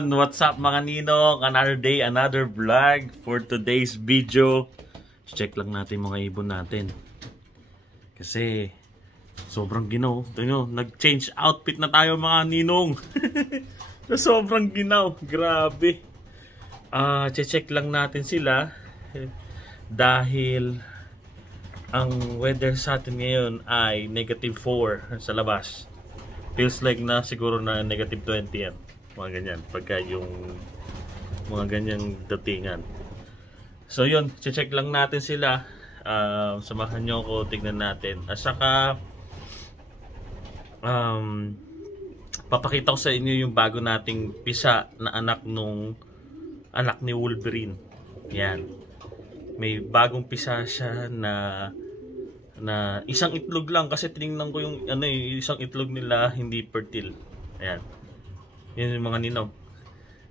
Yon, what's up mga ninong? Another day, another vlog for today's video. Check lang natin mga ibon natin. Kasi sobrang ginaw. Ito nag-change outfit na tayo mga ninong. Sobrang ginaw. Grabe. Check lang natin sila. Dahil ang weather sa atin ngayon ay -4 sa labas. Feels like na siguro na -20 yan. Mga ganyan. Pagka yung mga ganyang datingan. So yun, check lang natin sila. Samahan nyo ako, tignan natin. At saka papakita ko sa inyo yung bago nating pisa na anak ni Wolverine. Yan. May bagong pisa siya na isang itlog lang, kasi tiningnan ko yung isang itlog nila hindi fertile. Ayan. Yun yung mga ninong.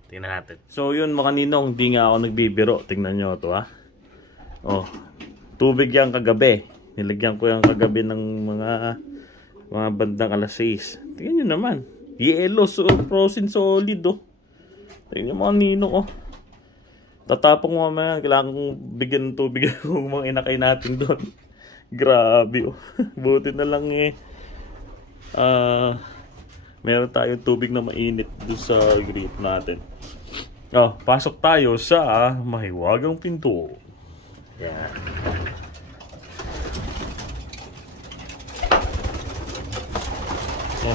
Tingnan natin. So yun mga ninong, di nga ako nagbibiro. Tingnan nyo ito Oh, tubig yan kagabi. Nilagyan ko yan kagabi ng mga bandang alas 6. Tingnan nyo naman. Yellow, so frozen solid Tingnan nyo mga ninong Tatapong mo mamaya. Kailangan kong bigyan ng tubig kung mga inakay natin doon. Grabe Buti na lang meron tayong tubig na mainit doon sa grate natin. Pasok tayo sa mahiwagang pinto. Yan.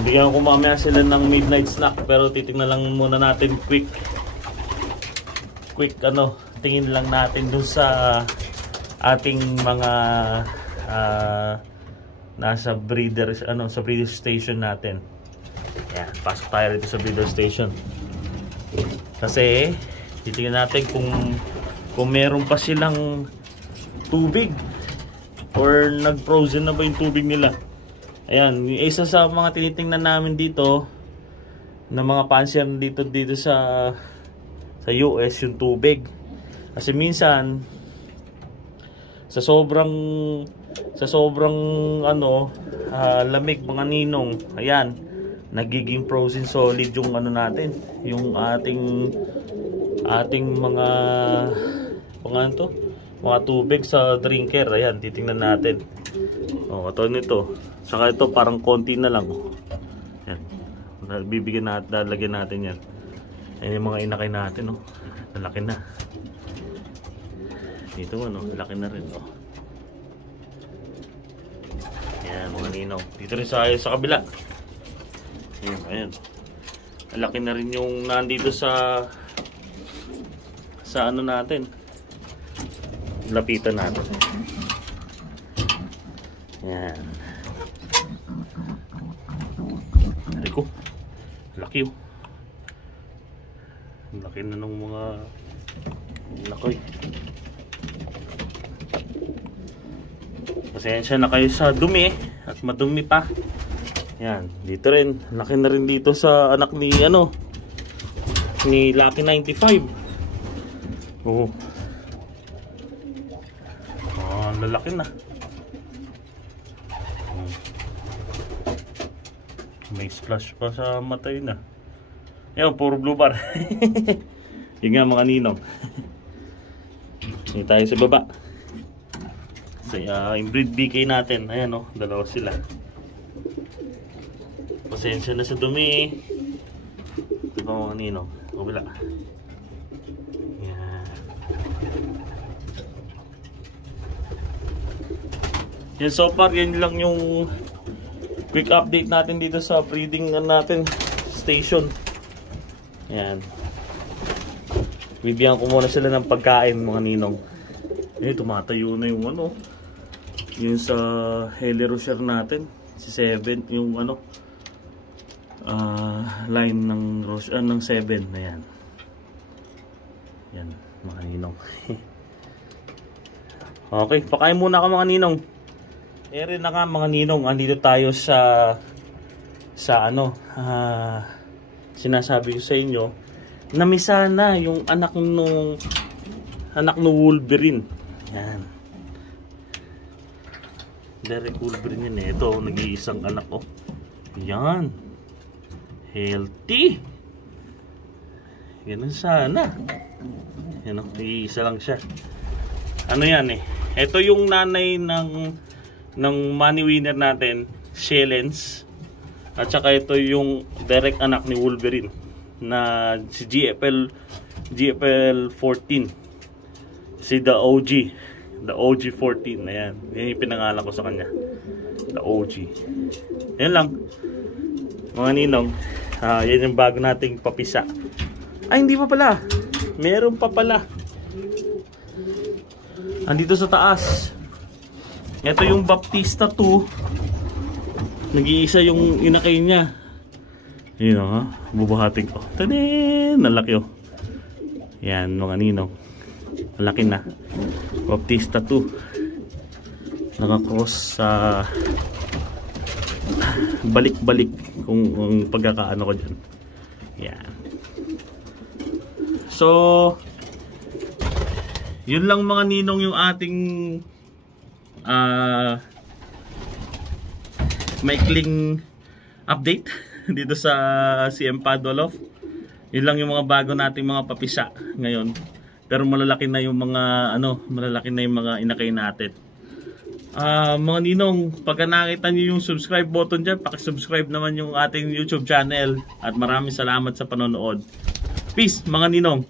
Bigyan ko mamaya sila ng midnight snack, pero titignan lang muna natin quick tingin lang natin doon sa ating mga nasa breeder station natin. Yan, pasok tayo dito sa breeder station. Kasi titingnan natin kung meron pa silang tubig or nag-frozen na ba yung tubig nila. Ayan, isa sa mga tinitingnan namin dito na mga pansier dito sa US yung tubig. Kasi minsan sa sobrang lamig mga ninong, ayan, nagiging frozen solid yung natin, yung ating mga mga tubig sa drinker. Ayan, titingnan natin. Ito nito. Saka ito parang konti na lang. Ayan. Lalagyan natin yan. Ayan yung mga inakay natin Lalaki na. Dito laki na rin Ayan mga ninong. Dito rin sa kabila. Ayan. Laki na rin yung nandito sa natin. Lapitan natin. Ayan. Ariko. Laki Laki na ng mga lakoy. Pasensya na kayo sa dumi at madumi pa. Yan, dito rin. Laki na rin dito sa anak ni Lucky 95. Lalaki na. May splash pa sa matay na. Yan, puro blue bar. Yun nga mga ninong. Hindi tayo sa baba. Kasi inbreed BK natin. Ayan dalawa sila. Pasensya na sa dumi. Ito pa mga ninong. Kabila. Yan. Yan, so far yan lang yung quick update natin dito sa breeding natin station. Yan. Bibigyan ko muna sila ng pagkain mga ninong. Tumatayo na yung yung sa Heli Rocher natin. Si 7 yung line ng Rocher ng 7 na yan. Yan mga ninong. Okay, pakain muna ako mga ninong. Rin na nga mga ninong, andito tayo sa sinasabi ko sa inyo, namisa na yung anak nung Wolverine. Yan. Derek Wolverine yun Ito, nag-iisang anak Yan. Healthy. Ganun sana. Yan o, isa lang siya. Ano yan eh? Ito yung nanay ng money winner natin, Shellens. At saka ito yung direct anak ni Wolverine na si GFL 14. Si the OG 14. Ayan. Yan yung pinangalan ko sa kanya. The OG. Yan lang. Mga ninong. Yan yung bago nating papisa. Ay, hindi pa pala. Meron pa pala. Andito sa taas. Ito yung Baptista 2. Nag-iisa yung inakay niya. Yun o, ha? Bubuhatin ko. Tadin! Nalaki o. Yan, mga ninong. Malaki na. Baptista 2. Nakakross sa balik-balik kung pagkakaano ko dyan. Yan. So, yun lang mga ninong yung ating maikling update dito sa CM Padoloff. Yun lang yung mga bago nating mga papisa ngayon. Pero malalaki na yung mga malalaki na yung mga inakay natin. Mga ninong, pagka nakita nyo yung subscribe button dyan, pakisubscribe naman yung ating YouTube channel. At maraming salamat sa panonood. Peace mga ninong.